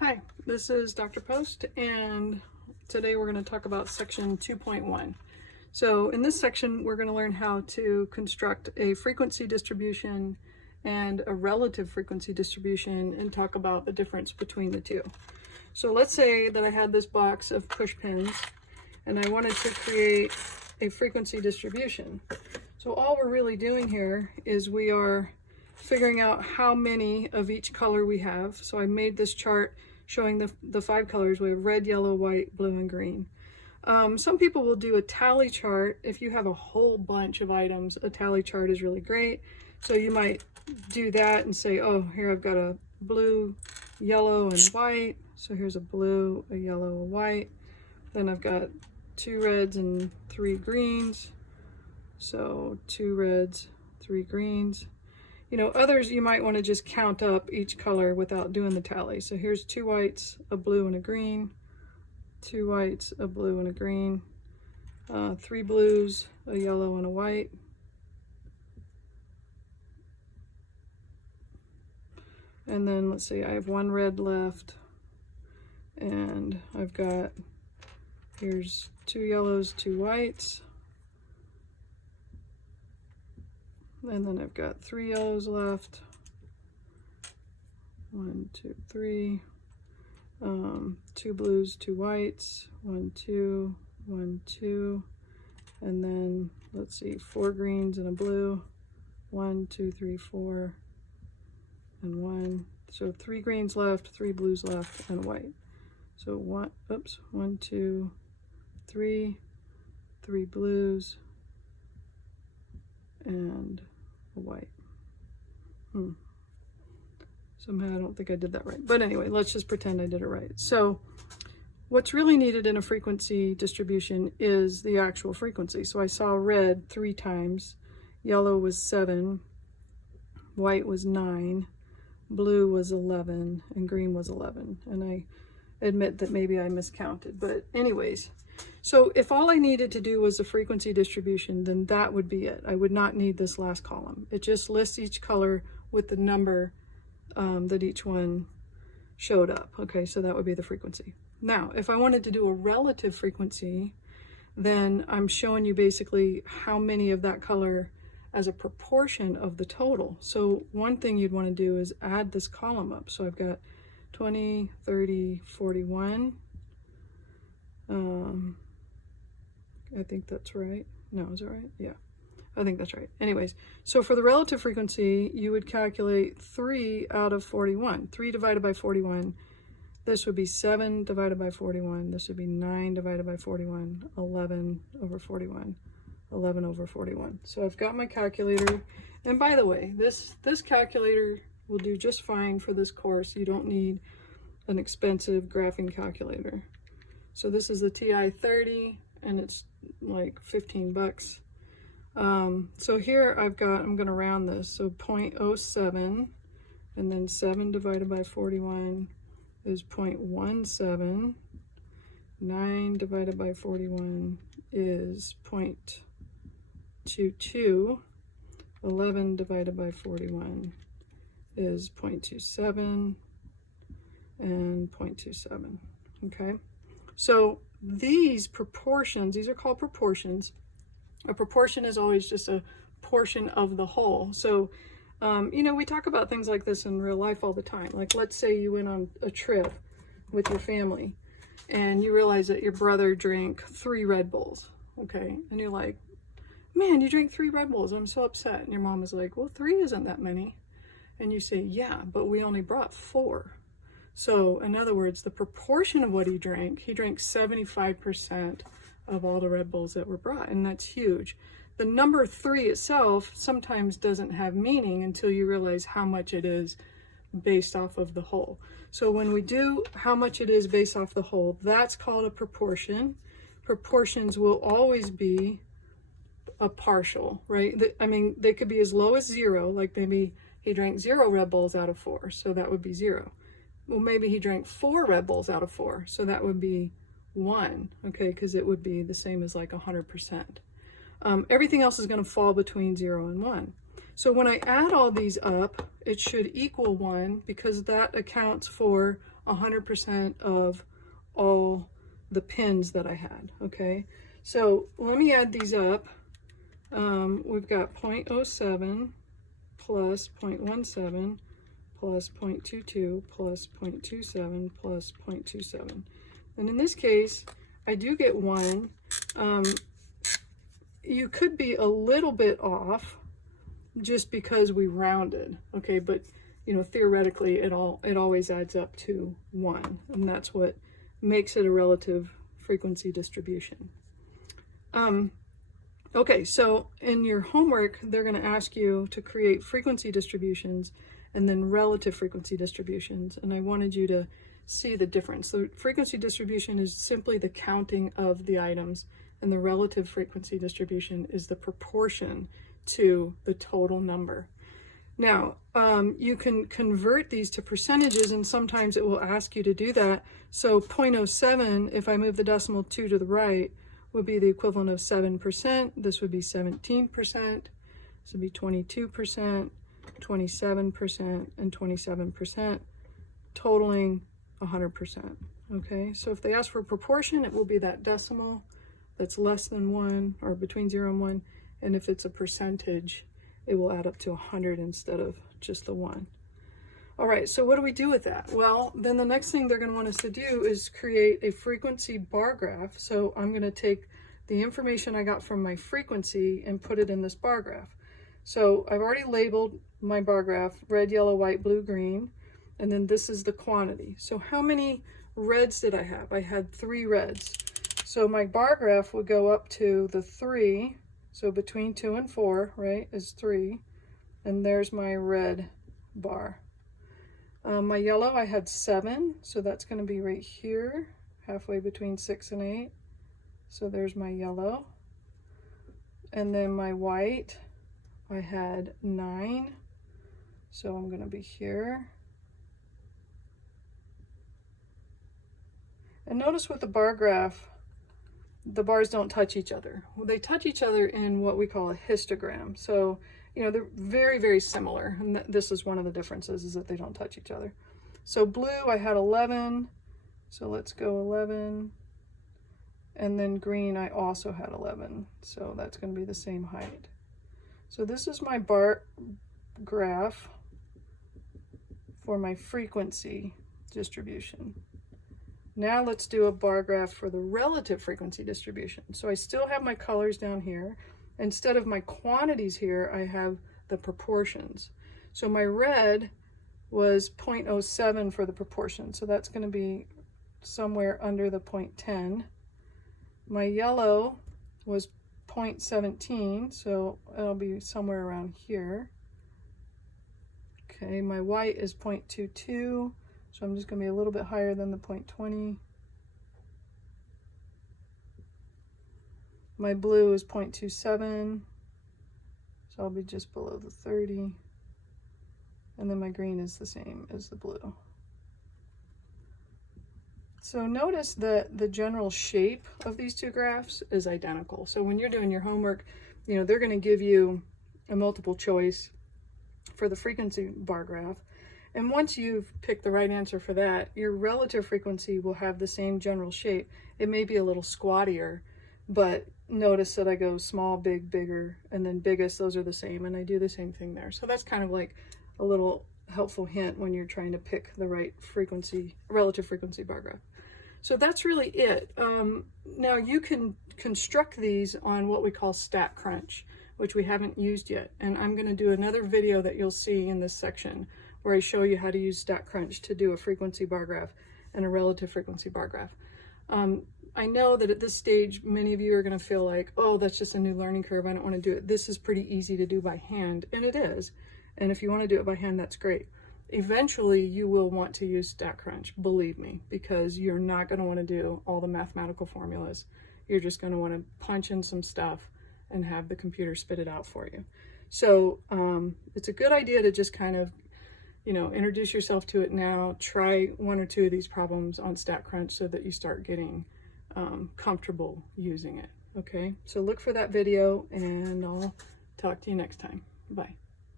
Hi, this is Dr. Post, and today we're going to talk about section 2.1. So in this section, we're going to learn how to construct a frequency distribution and a relative frequency distribution and talk about the difference between the two. So let's say that I had this box of push pins and I wanted to create a frequency distribution. So all we're really doing here is we are figuring out how many of each color we have. So I made this chart showing the 5 colors. We have red, yellow, white, blue, and green. Some people will do a tally chart. If you have a whole bunch of items, a tally chart is really great. So you might do that and say, oh, here I've got a blue, yellow, and white. So here's a blue, a yellow, a white. Then I've got 2 reds and 3 greens. So 2 reds, 3 greens. You know, others you might want to just count up each color without doing the tally. So here's 2 whites, a blue, and a green. 2 whites, a blue, and a green. 3 blues, a yellow, and a white. And then let's see, I have 1 red left. And I've got, here's 2 yellows, 2 whites. And then I've got 3 yellows left. 1, 2, 3. 2 blues, 2 whites. 1, 2, 1, 2. And then let's see, 4 greens and a blue. 1, 2, 3, 4, and 1. So 3 greens left, 3 blues left, and a white. So 1, 2, 3, 3 blues, and a white. Somehow I don't think I did that right. But anyway, let's just pretend I did it right. So what's really needed in a frequency distribution is the actual frequency. So I saw red 3 times, yellow was 7, white was 9, blue was 11, and green was 11. And I admit that maybe I miscounted. But anyways, so if all I needed to do was a frequency distribution, then that would be it. I would not need this last column. It just lists each color with the number that each one showed up. Okay, so that would be the frequency. Now, if I wanted to do a relative frequency, then I'm showing you basically how many of that color as a proportion of the total. So one thing you'd want to do is add this column up. So I've got 20, 30, 41. I think that's right. No, is it right? Yeah, I think that's right. Anyways, so for the relative frequency, you would calculate 3 out of 41. 3 divided by 41. This would be 7 divided by 41. This would be 9 divided by 41. 11 over 41. 11 over 41. So I've got my calculator. And by the way, this calculator will do just fine for this course. You don't need an expensive graphing calculator. So this is the TI-30 and it's like 15 bucks. So here I'm going to round this. So 0.07, and then 7 divided by 41 is 0.17. 9 divided by 41 is 0.22. 11 divided by 41 is 0.27 and 0.27. Okay, so these proportions, these are called proportions. A proportion is always just a portion of the whole. So, you know, we talk about things like this in real life all the time. Like, let's say you went on a trip with your family and you realize that your brother drank 3 Red Bulls. Okay, and you're like, man, you drank 3 Red Bulls. I'm so upset. And your mom is like, well, 3 isn't that many. And you say, yeah, but we only brought 4. So in other words, the proportion of what he drank 75% of all the Red Bulls that were brought, and that's huge. The number 3 itself sometimes doesn't have meaning until you realize how much it is based off of the whole. So when we do how much it is based off the whole, that's called a proportion. Proportions will always be a partial, right? I mean, they could be as low as 0, like maybe he drank 0 Red Bulls out of 4, so that would be 0. Well, maybe he drank 4 Red Bulls out of 4, so that would be 1, okay, because it would be the same as like 100%. Everything else is going to fall between 0 and 1. So when I add all these up, it should equal 1 because that accounts for 100% of all the pins that I had, okay? So let me add these up. We've got 0.07 plus 0.17 plus 0.22 plus 0.27 plus 0.27. And in this case, I do get 1. You could be a little bit off just because we rounded, okay? But, you know, theoretically, it always adds up to 1, and that's what makes it a relative frequency distribution. Okay, so in your homework, they're going to ask you to create frequency distributions and then relative frequency distributions, and I wanted you to see the difference. The frequency distribution is simply the counting of the items, and the relative frequency distribution is the proportion to the total number. Now, you can convert these to percentages, and sometimes it will ask you to do that. So 0.07, if I move the decimal 2 to the right, would be the equivalent of 7%. This would be 17%. This would be 22%, 27%, and 27%, totaling 100%. Okay, so if they ask for a proportion, it will be that decimal that's less than 1 or between 0 and 1. And if it's a percentage, it will add up to 100 instead of just the 1. All right, so what do we do with that? Well, then the next thing they're going to want us to do is create a frequency bar graph. So I'm going to take the information I got from my frequency and put it in this bar graph. So I've already labeled my bar graph red, yellow, white, blue, green, and then this is the quantity. So how many reds did I have? I had 3 reds. So my bar graph would go up to the 3, so between 2 and 4, right, is 3, and there's my red bar. My yellow, I had 7, so that's going to be right here, halfway between 6 and 8. So there's my yellow. And then my white, I had 9, so I'm going to be here. And notice with the bar graph, the bars don't touch each other. Well, they touch each other in what we call a histogram. So, you know, they're very, very similar. And this is one of the differences, is that they don't touch each other. So blue, I had 11. So let's go 11. And then green, I also had 11. So that's going to be the same height. So this is my bar graph for my frequency distribution. Now let's do a bar graph for the relative frequency distribution. So I still have my colors down here. Instead of my quantities here, I have the proportions. So my red was 0.07 for the proportion. So that's going to be somewhere under the 0.10. My yellow was 0.17, so it'll be somewhere around here. Okay, my white is 0.22. So I'm just going to be a little bit higher than the 0.20. My blue is 0.27, so I'll be just below the 30. And then my green is the same as the blue. So notice that the general shape of these two graphs is identical. So when you're doing your homework, you know, they're going to give you a multiple choice for the frequency bar graph. And once you've picked the right answer for that, your relative frequency will have the same general shape. It may be a little squattier, but notice that I go small, big, bigger, and then biggest, those are the same, and I do the same thing there. So that's kind of like a little helpful hint when you're trying to pick the right frequency, relative frequency bar graph. So that's really it. Now you can construct these on what we call StatCrunch, which we haven't used yet. And I'm going to do another video that you'll see in this section where I show you how to use StatCrunch to do a frequency bar graph and a relative frequency bar graph. I know that at this stage, many of you are going to feel like, oh, that's just a new learning curve. I don't want to do it. This is pretty easy to do by hand, and it is. And if you want to do it by hand, that's great. Eventually, you will want to use StatCrunch, believe me, because you're not going to want to do all the mathematical formulas. You're just going to want to punch in some stuff and have the computer spit it out for you. So it's a good idea to just kind of, you know, introduce yourself to it now. Try 1 or 2 of these problems on StatCrunch so that you start getting comfortable using it. Okay, so look for that video, and I'll talk to you next time. Bye.